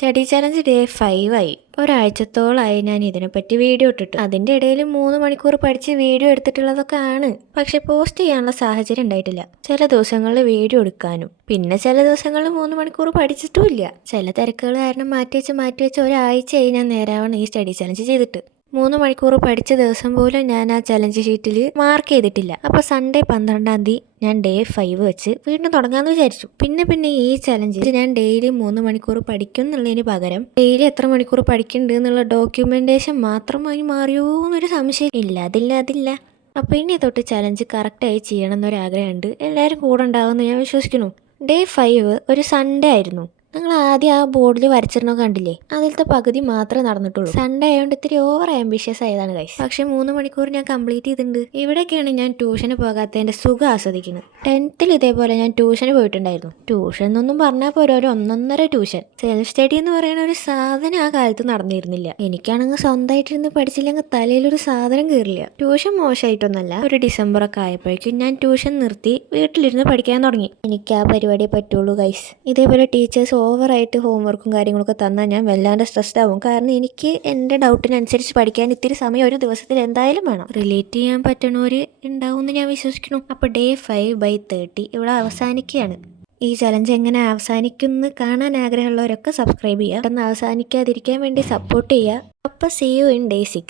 Study challenge day 5 ആയി. ഒരാഴ്ചത്തോളമായി ഞാൻ ഇതിനെപ്പറ്റി വീഡിയോ ഇട്ടിട്ട്. അതിൻ്റെ ഇടയിൽ 3 മണിക്കൂർ പഠിച്ച് വീഡിയോ എടുത്തിട്ടുള്ളതൊക്കെ ആണ്. പക്ഷെ പോസ്റ്റ് ചെയ്യാനുള്ള സാഹചര്യം ഉണ്ടായിട്ടില്ല. ചില ദിവസങ്ങളിൽ വീഡിയോ എടുക്കാനും പിന്നെ ചില ദിവസങ്ങളിൽ 3 മണിക്കൂർ പഠിച്ചിട്ടുമില്ല. ചില തിരക്കുകൾ കാരണം മാറ്റിവെച്ച് ഒരാഴ്ചയായി ഞാൻ നേരാവണ്ണം ഈ സ്റ്റഡി ചലഞ്ച് ചെയ്തിട്ട്. 3 മണിക്കൂർ പഠിച്ച ദിവസം പോലും ഞാൻ ആ ചലഞ്ച് ഷീറ്റിൽ മാർക്ക് ചെയ്തിട്ടില്ല. അപ്പോൾ സൺഡേ 12-ാം തീയതി ഞാൻ ഡേ 5 വെച്ച് വീണ്ടും തുടങ്ങാമെന്ന് വിചാരിച്ചു. പിന്നെ ഈ ചലഞ്ച് ഞാൻ ഡെയിലി 3 മണിക്കൂർ പഠിക്കും എന്നുള്ളതിന് പകരം ഡെയിലി എത്ര മണിക്കൂർ പഠിക്കുന്നുണ്ട് എന്നുള്ള ഡോക്യുമെന്റേഷൻ മാത്രമായി മാറിയോ എന്നൊരു സംശയം. അതില്ല. അപ്പോൾ ഇനി തൊട്ട് ചലഞ്ച് കറക്റ്റായി ചെയ്യണം എന്നൊരാഗ്രഹമുണ്ട്. എല്ലാവരും കൂടെ ഉണ്ടാവുമെന്ന് ഞാൻ വിശ്വസിക്കുന്നു. ഡേ 5 ഒരു സൺഡേ ആയിരുന്നു. നിങ്ങൾ ആദ്യം ആ ബോർഡിൽ വരച്ചിരുന്നോ കണ്ടില്ലേ? അതിലത്തെ പകുതി മാത്രമേ നടന്നിട്ടുള്ളൂ. സൺഡേ ആയതുകൊണ്ട് ഇത്തിരി ഓവർ ആംബിഷ്യസ് ആയതാണ് ഗൈസ്. പക്ഷെ 3 മണിക്കൂർ ഞാൻ കംപ്ലീറ്റ് ചെയ്തിട്ടുണ്ട്. ഇവിടെയൊക്കെയാണ് ഞാൻ ട്യൂഷന് പോകാത്തതിന്റെ സുഖം ആസ്വദിക്കുന്നത്. 10th ഇതേപോലെ ഞാൻ ട്യൂഷന് പോയിട്ടുണ്ടായിരുന്നു. ട്യൂഷൻ എന്നൊന്നും പറഞ്ഞാൽ പോരാ, ഒരു 1.5 ട്യൂഷൻ. സെൽഫ് സ്റ്റഡി എന്ന് പറയുന്ന ഒരു സാധനം ആ കാലത്ത് നടന്നിരുന്നില്ല. എനിക്കാണെങ്കിൽ സ്വന്തമായിട്ടിരുന്ന് പഠിച്ചില്ലെങ്കിൽ തലയിലൊരു സാധനം കയറില്ല. ട്യൂഷൻ മോശമായിട്ടൊന്നല്ല. ഒരു ഡിസംബർ ഒക്കെ ആയപ്പോഴേക്കും ഞാൻ ട്യൂഷൻ നിർത്തി വീട്ടിലിരുന്ന് പഠിക്കാൻ തുടങ്ങി. എനിക്ക് ആ പരിപാടിയെ പറ്റുള്ളൂ ഗൈസ്. ഇതേപോലെ ടീച്ചേഴ്സ് ഓവറായിട്ട് ഹോംവർക്കും കാര്യങ്ങളൊക്കെ തന്നാൽ ഞാൻ വല്ലാണ്ട് സ്ട്രെസ്ഡ് ആവും. കാരണം എനിക്ക് എൻ്റെ ഡൗട്ടിനനുസരിച്ച് പഠിക്കാൻ ഇത്തിരി സമയം ഒരു ദിവസത്തിൽ എന്തായാലും വേണം. റിലേറ്റ് ചെയ്യാൻ പറ്റണവർ ഉണ്ടാവും എന്ന് ഞാൻ വിശ്വസിക്കുന്നു. അപ്പോൾ ഡേ 5/30 ഇവിടെ അവസാനിക്കുകയാണ്. ഈ ചലഞ്ച് എങ്ങനെ അവസാനിക്കുമെന്ന് കാണാൻ ആഗ്രഹമുള്ളവരൊക്കെ സബ്സ്ക്രൈബ് ചെയ്യുക. പെട്ടെന്ന് അവസാനിക്കാതിരിക്കാൻ വേണ്ടി സപ്പോർട്ട് ചെയ്യുക. അപ്പോൾ see you in day 6.